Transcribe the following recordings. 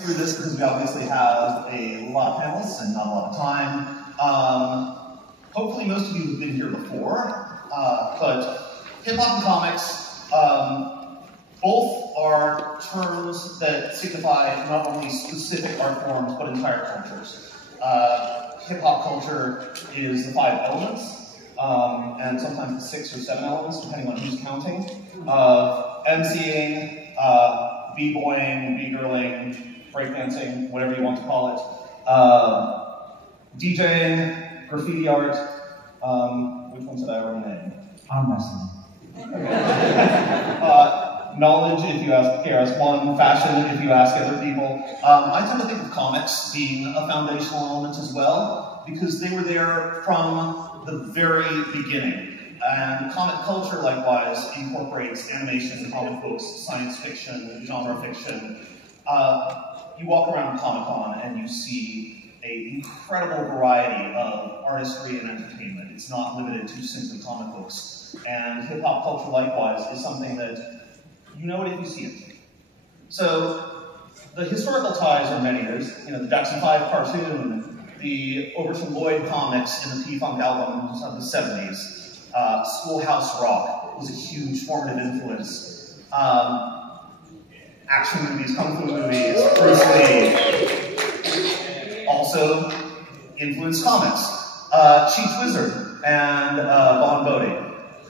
Through this because we obviously have a lot of panelists and not a lot of time. Hopefully most of you have been here before, but hip-hop and comics, both are terms that signify not only specific art forms, but entire cultures. Hip-hop culture is the 5 elements, and sometimes the 6 or 7 elements, depending on who's counting, of MCing, b-boying, b-girling, breakdancing, whatever you want to call it, DJing, graffiti art, which ones did I already name? Arm wrestling. Knowledge, if you ask KRS-One, fashion, if you ask other people. I tend to think of comics being a foundational element as well, because they were there from the very beginning. And comic culture, likewise, incorporates animation, comic books, science fiction, genre fiction. You walk around Comic-Con and you see an incredible variety of artistry and entertainment. It's not limited to simply comic books. And hip-hop culture, likewise, is something that you know it if you see it. So the historical ties are many. There's the Jackson 5 cartoon, the Overton Lloyd comics in the P-Funk albums of the 70s. Schoolhouse Rock was a huge formative influence. Action movies, kung fu movies, Bruce Lee. Also influenced comics. Cheech Wizard and Von Bodie,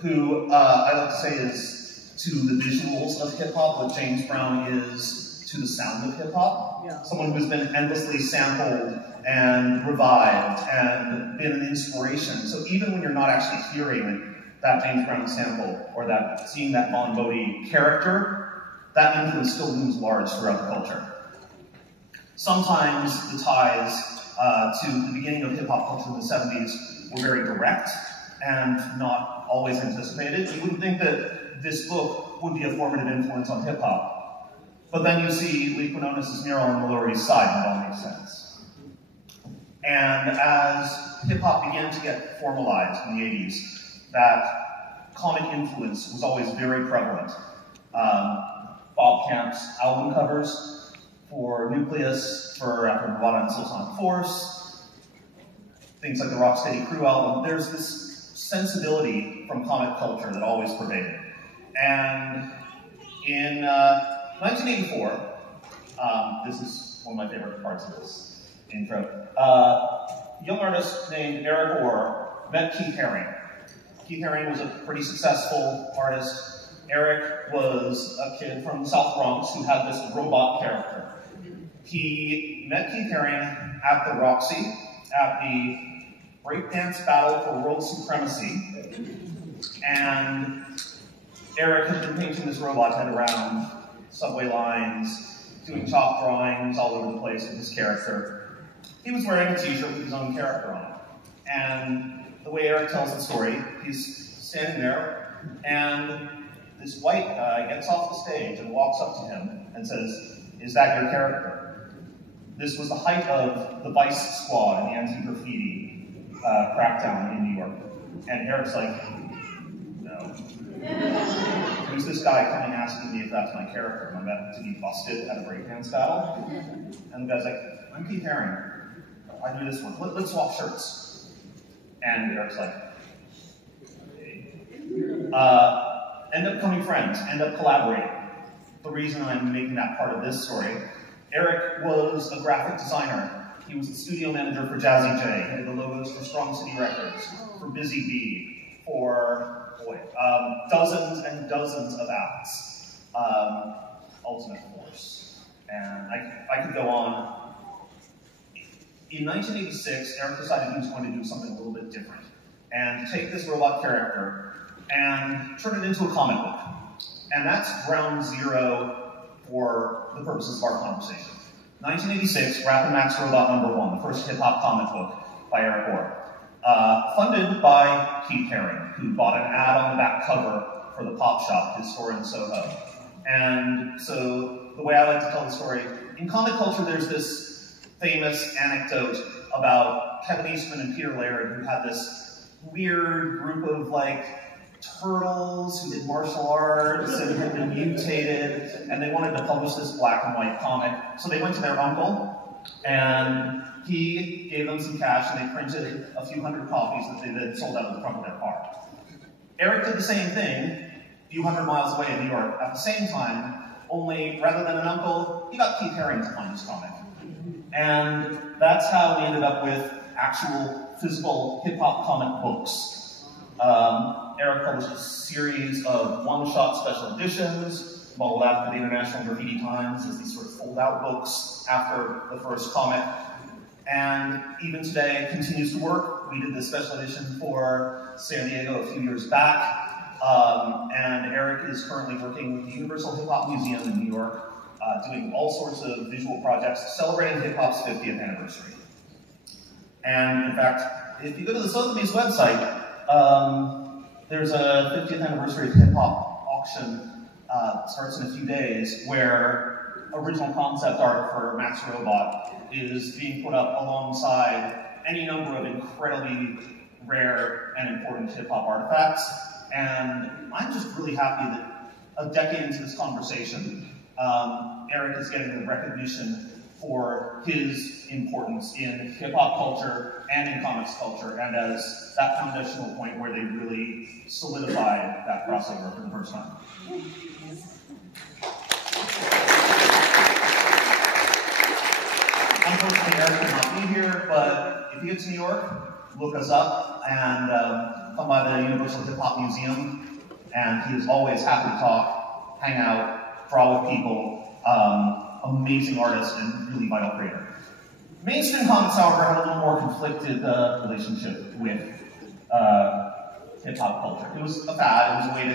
who I like to say is to the visuals of hip-hop what James Brown is to the sound of hip-hop. Yeah. Someone who's been endlessly sampled and revived and been an inspiration. So even when you're not actually hearing that James Brown sample or seeing that Von Bodie character, that influence still looms large throughout the culture. Sometimes the ties to the beginning of hip-hop culture in the 70s were very direct and not always anticipated. You wouldn't think that this book would be a formative influence on hip-hop. But then you see Lee Quinones' mural on the Lower East Side, and it all makes sense. And as hip-hop began to get formalized in the 80s, that comic influence was always very prevalent. Bob Camp's album covers for Nucleus, for After Nirvana and Silsonic Force, things like the Rocksteady Crew album. There's this sensibility from comic culture that always pervaded. And in 1984, this is one of my favorite parts of this intro, a young artist named Eric Orr met Keith Haring. Keith Haring was a pretty successful artist. Eric was a kid from the South Bronx who had this robot character. He met Keith Haring at the Roxy, at the breakdance battle for world supremacy, and Eric had been painting this robot head around subway lines, doing chalk drawings all over the place with his character. He was wearing a t-shirt with his own character on it. And the way Eric tells the story, he's standing there, and this white guy gets off the stage and walks up to him and says, "Is that your character?" This was the height of the Vice Squad and the anti-graffiti crackdown in New York. And Eric's like, "No." Who's this guy coming asking me if that's my character? I'm about to be busted at a breakdance battle? And the guy's like, "I'm Keith Haring. I do this one. Let's swap shirts." And Eric's like, "Okay." End up becoming friends, end up collaborating. The reason I'm making that part of this story, Eric was a graphic designer. He was the studio manager for Jazzy J. He did the logos for Strong City Records, for Busy Bee, for dozens and dozens of acts. Ultimate Force. And I could go on. In 1986, Eric decided he was going to do something a little bit different and take this robot character and turn it into a comic book. And that's ground zero for the purposes of our conversation. 1986, Rap & Max Robot #1, the first hip-hop comic book by Eric Orr. Funded by Keith Haring, who bought an ad on the back cover for the Pop Shop, his store in Soho. And so the way I like to tell the story, in comic culture there's this famous anecdote about Kevin Eastman and Peter Laird, who had this weird group of turtles who did martial arts and had been mutated, and they wanted to publish this black and white comic. So they went to their uncle, and he gave them some cash, and they printed a few hundred copies that they then sold out of the trunk of their car. Eric did the same thing a few hundred miles away in New York at the same time, only rather than an uncle, he got Keith Haring to fund his comic. And that's how we ended up with actual physical hip-hop comic books. Eric published a series of one-shot special editions, modeled after the International Graffiti Times, as these sort of fold-out books after the first comic. And even today, continues to work. We did this special edition for San Diego a few years back. And Eric is currently working with the Universal Hip Hop Museum in New York, doing all sorts of visual projects celebrating hip hop's 50th anniversary. And in fact, if you go to the Sotheby's website, there's a 50th anniversary of hip hop auction, starts in a few days, where original concept art for Max Robot is being put up alongside any number of incredibly rare and important hip hop artifacts. And I'm just really happy that a decade into this conversation, Eric is getting the recognition for his importance in hip-hop culture and in comics culture, and as that foundational point where they really solidified that crossover for the first time. Unfortunately, Eric could not be here, but if you get to New York, look us up and come by the Universal Hip Hop Museum, and he is always happy to talk, hang out, draw with people. Amazing artist and really vital creator. Mainstream comics, however, had a little more conflicted relationship with hip-hop culture. It was a fad, it was a way to,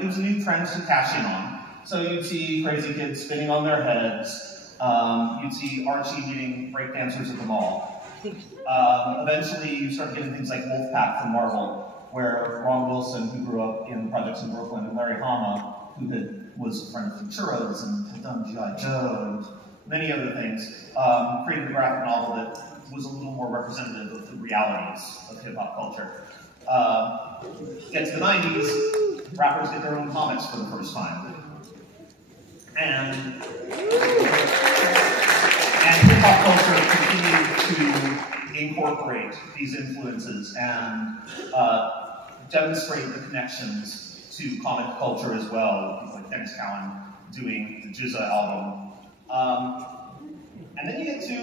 it was a new trend to cash in on. So you'd see crazy kids spinning on their heads, you'd see Archie meeting breakdancers at the mall. Eventually, you start getting things like Wolfpack from Marvel, where Ron Wilson, who grew up in projects in Brooklyn, and Larry Hama, who was a friend of Futuro's and had done G.I. Joe and many other things, created a graphic novel that was a little more representative of the realities of hip-hop culture. Get to the 90s, rappers get their own comics for the first time. And hip-hop culture continued to incorporate these influences and demonstrate the connections to comic culture as well, with like Dennis Cowan doing the Jizza album. And then you get to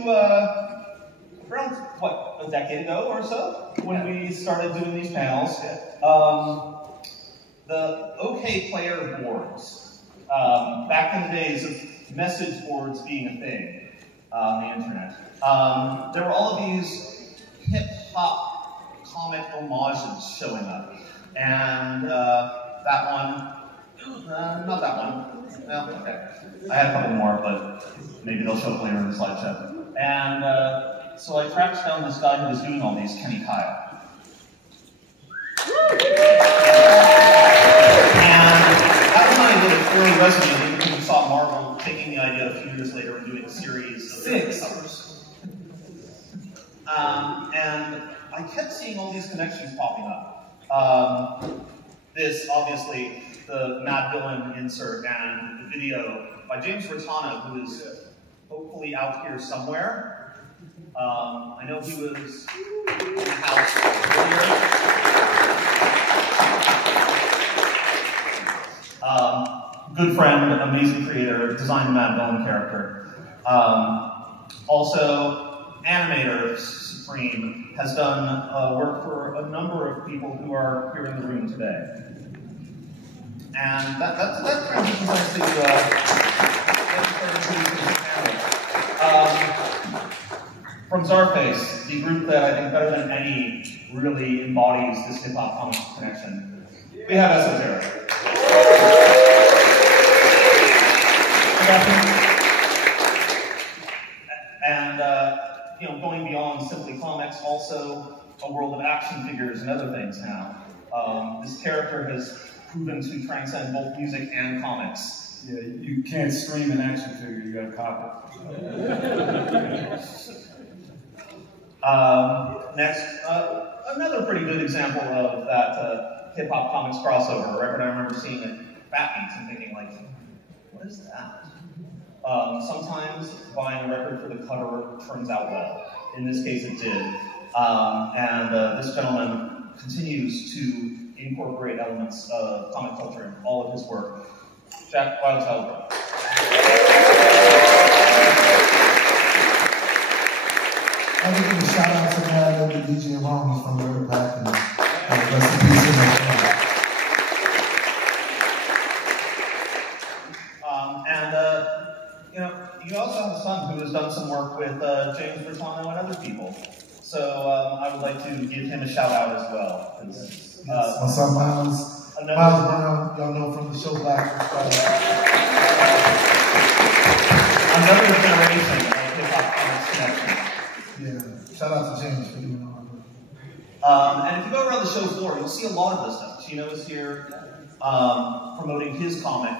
around, what, a decade ago or so, when we started doing these panels. The OK Player boards, back in the days of message boards being a thing on the internet, there were all of these hip-hop comic homages showing up. And that one, not that one. No, okay. I had a couple more, but maybe they'll show up later in the slideshow. And so I tracked down this guy who was doing all these, Kenny Kyle. And that was not really very resonating because we saw Marvel taking the idea a few years later and doing a series of 6 covers. And I kept seeing all these connections popping up. This, obviously, the Mad Villain insert and the video by James Rotana, who is hopefully out here somewhere. I know he was in the house earlier. Good friend, amazing creator, designed the Mad Villain character. Also, animator Supreme has done work for a number of people who are here in the room today. And that transitions us to from Czarface, the group that I think better than any really embodies this hip-hop comics connection. We have Esoteric. And going beyond simply comics, also a world of action figures and other things now. This character has proven to transcend both music and comics. Yeah, you can't stream an action figure, you gotta cop it. Next, another pretty good example of that hip-hop comics crossover, a record I remember seeing at Fat Beats and thinking, like, what is that? Sometimes buying a record for the cover turns out well. In this case, it did. This gentleman continues to incorporate elements of comic culture in all of his work. Jack Wildchild. I'd like to give a shout out to my DJ Ronald from River Pack and rest in peace in the you also have a son who has done some work with James Bertano and other people. So I would like to give him a shout out as well. My son Miles Brown, y'all know from the show Black. Another generation of hip-hop comics connection. Yeah, shout out to James for doing all that. And if you go around the show floor, you'll see a lot of this stuff. Chino is here promoting his comic.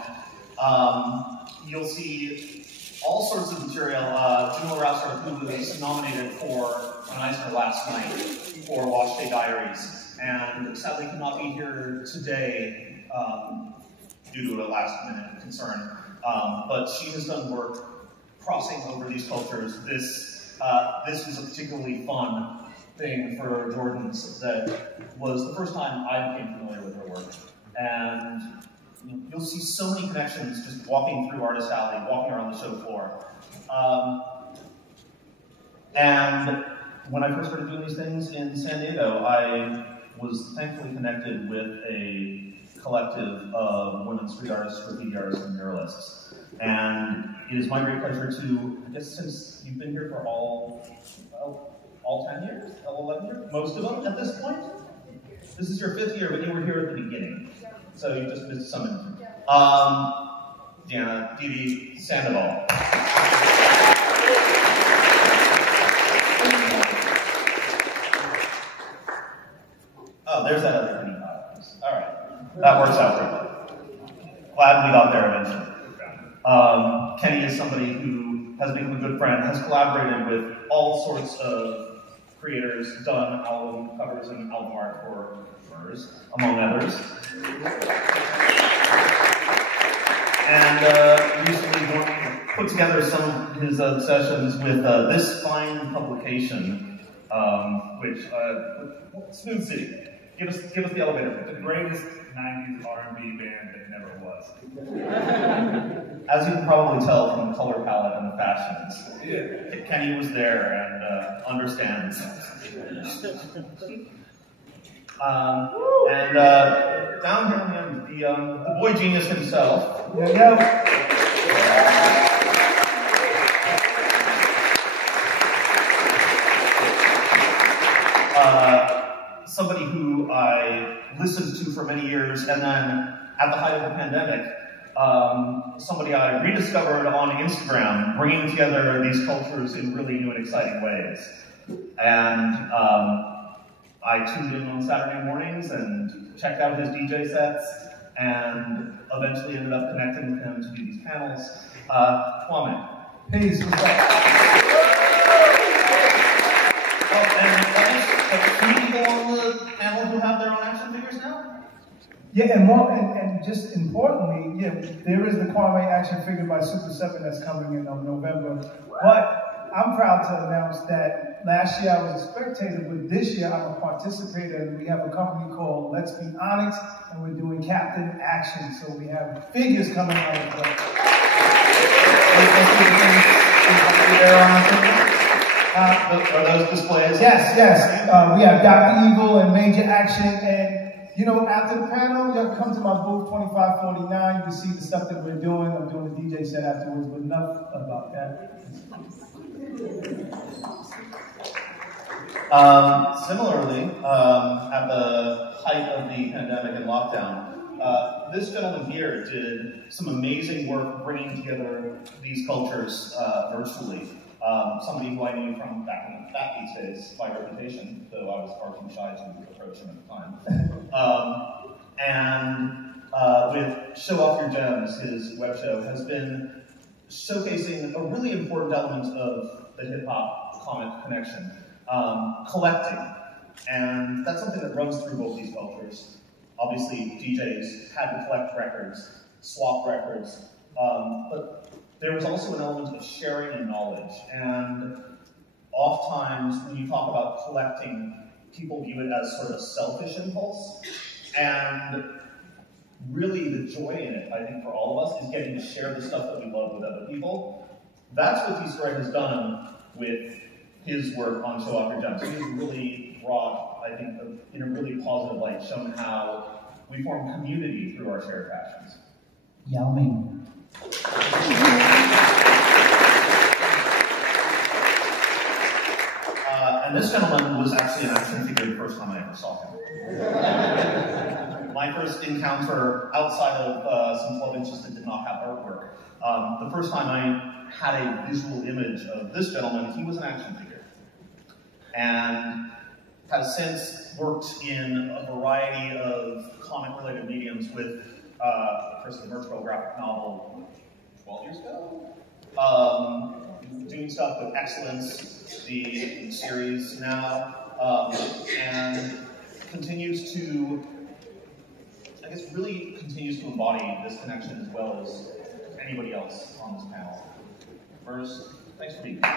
You'll see all sorts of material. Jumla Rouser, who was nominated for an Eisner last night for Wash Day Diaries, and sadly could not be here today due to a last-minute concern. But she has done work crossing over these cultures. This was a particularly fun thing for Jordan's that was the first time I became familiar with her work. And you'll see so many connections just walking through Artist Alley, walking around the show floor. And when I first started doing these things in San Diego, I was thankfully connected with a collective of women street artists, graffiti artists, and muralists. And it is my great pleasure to, I guess since you've been here for all 10 years, all 11 years, most of them at this point. This is your 5th year, but you were here at the beginning. So you just missed some of them. Deanna, Dee Sandoval. Oh, there's that other Kenny Piles. All right. That works out pretty well. Glad we got there eventually. Kenny is somebody who has become a good friend, has collaborated with all sorts of creators, done album covers and album art for hers, among others. And recently put together some of his sessions with this fine publication, which, Smooth City. Give us the elevator. The greatest 90s R&B band that never was. As you can probably tell from the color palette and the fashions, Yeah. Kenny was there and understands. Down here on the end, the boy genius himself. Somebody who I listened to for many years, and then at the height of the pandemic, somebody I rediscovered on Instagram, bringing together these cultures in really new and exciting ways. And I tuned in on Saturday mornings and checked out his DJ sets, and eventually ended up connecting with him to do these panels. Kwame. Peace, what's up? And three people on the panel who have their own action figures now? Yeah, and just importantly, yeah, there is the Kwame action figure by Super 7 that's coming in November. But I'm proud to announce that last year I was a spectator, but this year I'm a participator, and we have a company called Let's Be Onyx, and we're doing Captain Action. So we have figures coming out of Are those displays? Yes. We have Dr. Evil and Major Action, and after the panel, you'll come to my booth 2549 to see the stuff that we're doing. I'm doing a DJ set afterwards, but enough about that. Similarly, at the height of the pandemic and lockdown, this gentleman here did some amazing work bringing together these cultures virtually. Somebody who I knew from back in the Fat Beats days by reputation, though I was far too shy to approach him at the time. With Show Off Your Gems, his web show, has been showcasing a really important element of the hip-hop comic connection, collecting. And that's something that runs through both these cultures. Obviously, DJs had to collect records, swap records, but there was also an element of sharing in knowledge. And oftentimes, when you talk about collecting, people view it as sort of a selfish impulse. And really, the joy in it, I think, for all of us, is getting to share the stuff that we love with other people. That's what D-Story has done with his work on Show Off Your Gems. He's really brought, I think, in a really positive light, shown how we form community through our shared passions. Yao Ming. And this gentleman was actually an action figure the first time I ever saw him. My first encounter outside of some 12 inches that did not have artwork, the first time I had a visual image of this gentleman, he was an action figure. And has since worked in a variety of comic-related mediums with, first the Merchville graphic novel 12 years ago, doing stuff with Excellence, the series now, and continues to, I guess, really continues to embody this connection as well as anybody else on this panel. First, thanks for being here.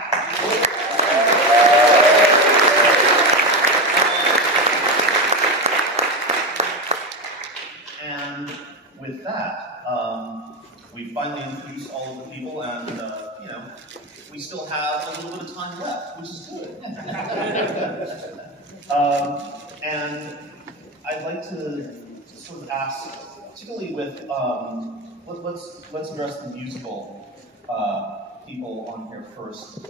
And with that, we finally introduced all of the people, and you know, we still have a little bit of time left, which is good. And I'd like to sort of ask, particularly with let's address the musical people on here first.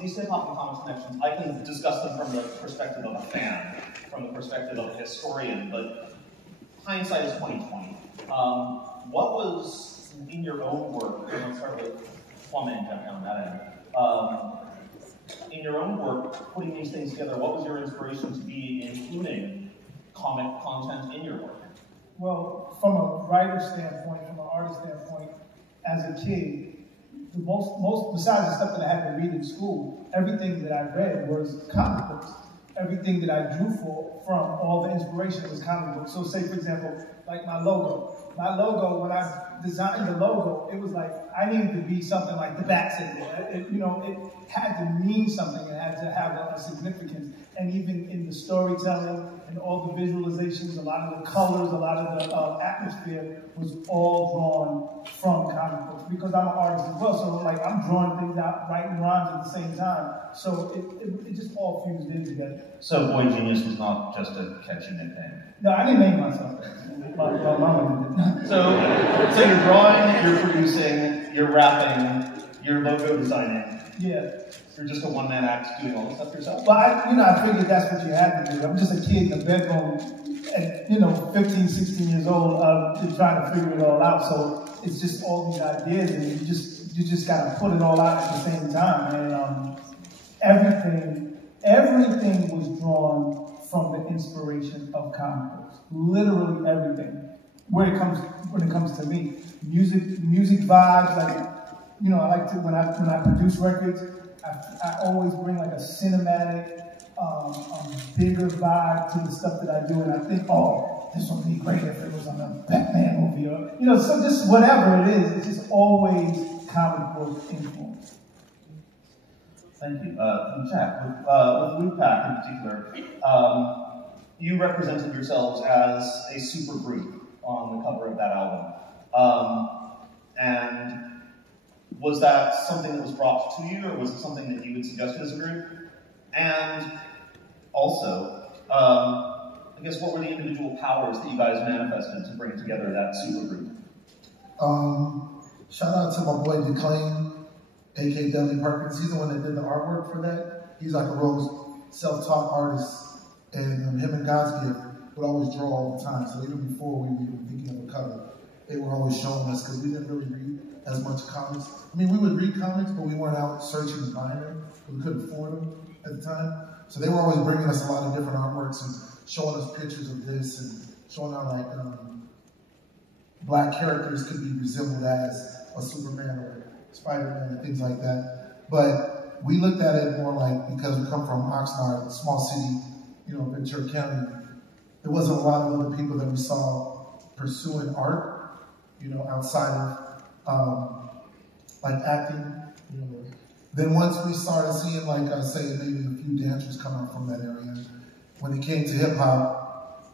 These hip-hop and comics connections, I can discuss them from the perspective of a fan, from the perspective of a historian, but hindsight is 20/20. What was in your own work, and let's start with Kwame and jump down that end. In your own work, putting these things together, what was your inspiration to be including comic content in your work? Well, from a writer standpoint, from an artist standpoint, as a kid, the most besides the stuff that I had to read in school, everything that I read was comic books. Everything that I drew from all the inspiration was comic books. So say, for example, like my logo. My logo, when I designed the logo, it was like, I needed to be something like the bat symbol. It had to mean something. It had to have a significance. And even in the storytelling and all the visualizations, a lot of the colors, a lot of the atmosphere was all drawn from comic books because I'm an artist as well. So like I'm drawing things out, writing rhymes at the same time. So it just all fused in together. So Boy Genius was not just a catchy nickname. No, I didn't name myself that. My mama did. So you're drawing, you're producing, you're rapping, you're logo designing. Yeah. You're just a one-man act doing all this stuff yourself? Well, I figured that's what you had to do. I'm just a kid in a bedroom at, 15, 16 years old, trying to figure it all out. So it's just all these ideas, and you just got to put it all out at the same time. And everything was drawn from the inspiration of comic books. Literally everything. When it comes to me, music vibes, like I like to when I produce records, I always bring like a cinematic, bigger vibe to the stuff that I do, and I think, oh, this would be great if it was on a Batman movie, or so just whatever it is. It's just always comic book influence. Thank you. Jack, with Lupac in particular, you represented yourselves as a super group on the cover of that album. And was that something that was brought to you, or was it something that you had suggested as a group? And also, I guess what were the individual powers that you guys manifested to bring together that super group? Shout out to my boy DeClaim, a.k.a. Dudley Perkins. He's the one that did the artwork for that. He's like a real self-taught artist. And him and God's Gift would always draw all the time. So even before we were even thinking of a cover, they were always showing us, because we didn't really read as much comics. I mean, we would read comics, but we weren't out searching and buying them, because we couldn't afford them at the time. So they were always bringing us a lot of different artworks and showing us pictures of this and showing how like black characters could be resembled as a Superman or Spider-Man and things like that. But we looked at it more like, because we come from Oxnard, a small city, Ventura County, there wasn't a lot of other people that we saw pursuing art, outside of like acting. Then once we started seeing, like I say, maybe a few dancers come out from that area, when it came to hip hop,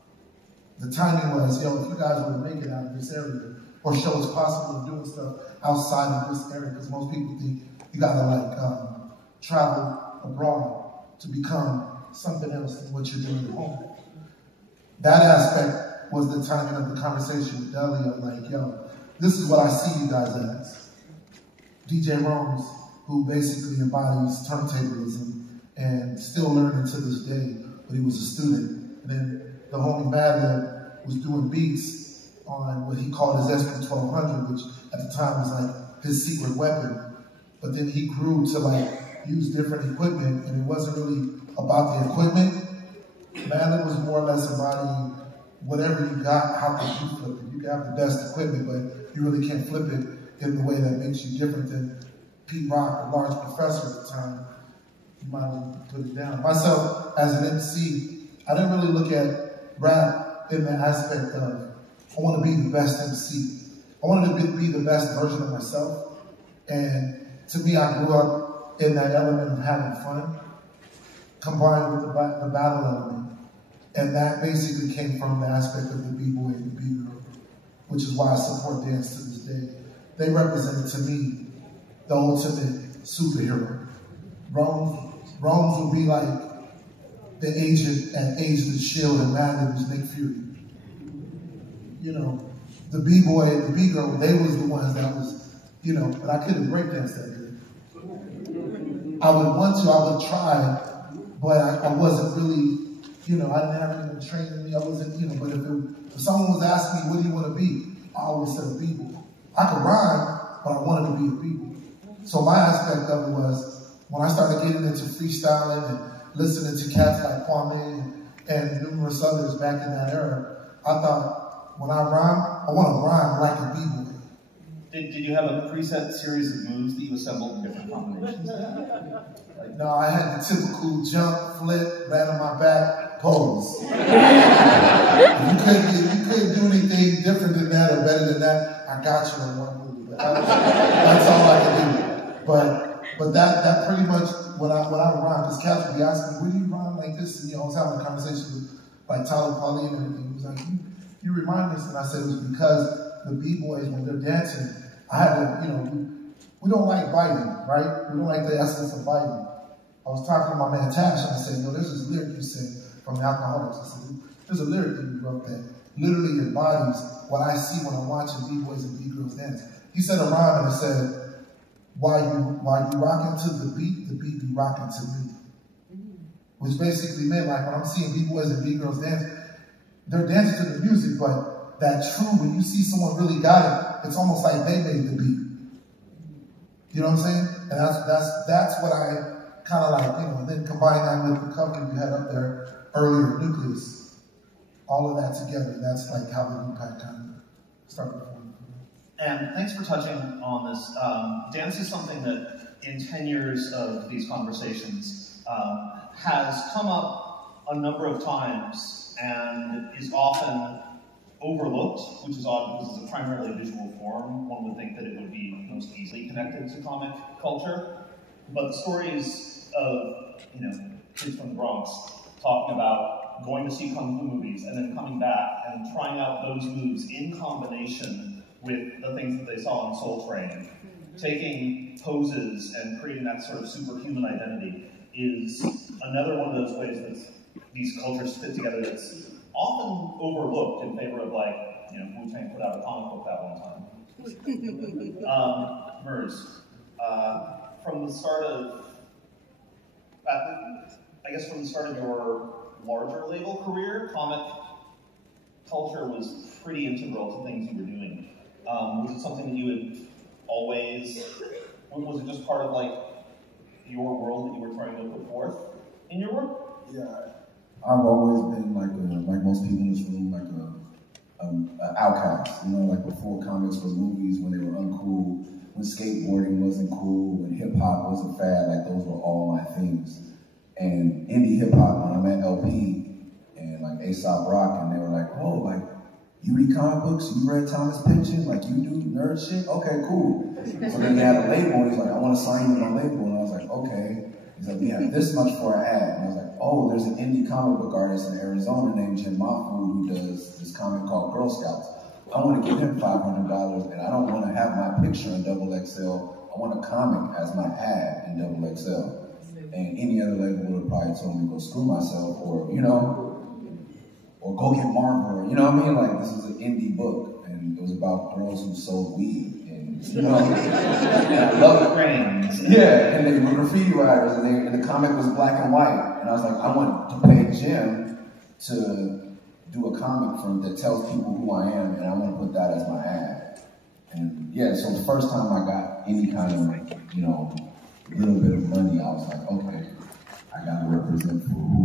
the timing was, if you guys want to make it out of this area, or show it's possible of doing stuff outside of this area, because most people think you gotta travel abroad to become something else than what you're doing at home. That aspect was the timing of the conversation with Deli of like, this is what I see you guys as. DJ Rome's, who basically embodies turntablism and still learning to this day, but he was a student. And then the homie Madlib was doing beats on what he called his SP1200, which at the time was like his secret weapon. But then he grew to use different equipment, and it wasn't really about the equipment. Madlib was more or less embodying whatever you got, how could you flip it? You can have the best equipment, but you really can't flip it in the way that makes you different than Pete Rock, a large professor at the time. You might have put it down. Myself, as an MC, I didn't really look at rap in the aspect of, I want to be the best MC. I wanted to be the best version of myself. And to me, I grew up in that element of having fun, combined with the battle element. And that basically came from the aspect of the B-boy and the B-girl, which is why I support dance to this day. They represented to me the ultimate superhero. Rome's would be like the agent at Agent of S.H.I.E.L.D. and Madlib was Nick Fury. The B-boy and the B-girl, they was the ones that was, but I couldn't breakdance that good. I would try, but I wasn't really, I didn't have anyone training me. I wasn't, but if someone was asking me, what do you want to be? I always said a B-boy. I could rhyme, but I wanted to be a B-boy. So my aspect of it was, when I started getting into freestyling and listening to cats like Kwame and numerous others back in that era, I thought, when I rhyme, I want to rhyme like a B-boy. Did you have a preset series of moves that you assembled in different combinations? No, I had the typical jump, flip, land on my back, pose. If you couldn't do anything different than that or better than that, I got you in one move. That's all I could do. But that pretty much, when I would rhyme, because cats would be asking me, where do you rhyme like this? And I was having a conversation with Tyler Pauline and everything. He was like, you remind me. And I said, it was because the B-boys, when they're dancing, I had to, we don't like biting, right? We don't like the essence of biting. I was talking to my man Tash, and I said, there's this lyric you said from the Alcoholics. I said, there's a lyric that you wrote that literally embodies what I see when I'm watching B-boys and B-girls dance. He said a rhyme, and it said, while you rocking to the beat be rocking to me. Which basically meant, like, when I'm seeing B-boys and B-girls dance, they're dancing to the music, but that true, when you see someone really got it, it's almost like they made the beat. You know what I'm saying? And that's what I kind of like, and then combine that with the company we had up there earlier, Nucleus. All of that together, that's like how the impact kind of started forming. And thanks for touching on this. Dance is something that in 10 years of these conversations has come up a number of times and is often overlooked, which is odd because it's a primarily visual form. One would think that it would be most easily connected to comic culture. But the stories of, kids from the Bronx talking about going to see Kung Fu movies and then coming back and trying out those moves in combination with the things that they saw on Soul Train, taking poses and creating that sort of superhuman identity is another one of those ways that these cultures fit together that's often overlooked in favor of, like, Wu-Tang put out a comic book that one time. Murs, from the start of, from the start of your larger label career, comic culture was pretty integral to things you were doing. Was it something that you had always, was it just part of, like, your world that you were trying to put forth in your work? Yeah, I've always been like most people in this room, like an outcast. Like before comics were movies, when they were uncool, when skateboarding wasn't cool, when hip hop wasn't fad, like those were all my things. And indie hip hop, when I met LP, and like Aesop Rock, and they were like, oh, like, you read comic books? You read Thomas Pynchon? Like, you do nerd shit? Okay, cool. So then he had a label, and he's like, I want to sign you on a label. And I was like, okay. He's like, we have this much for an ad. And I was like, oh, there's an indie comic book artist in Arizona named Jim Mafu who does this comic called Girl Scouts. I want to give him $500, and I don't want to have my picture in XXL. I want a comic as my ad in XXL. And any other label would have probably told me to go screw myself, or, you know, or go get Marlboro. You know what I mean? Like, this is an indie book, and it was about girls who sold weed, and, you know, and I love it. Brains. Yeah, and they were graffiti writers, and the comic was black and white, and I was like, I want to pay Jim to do a comic that tells people who I am, and I want to put that as my ad. And yeah, so the first time I got any kind of, you know, little bit of money, I was like, okay, I gotta represent for who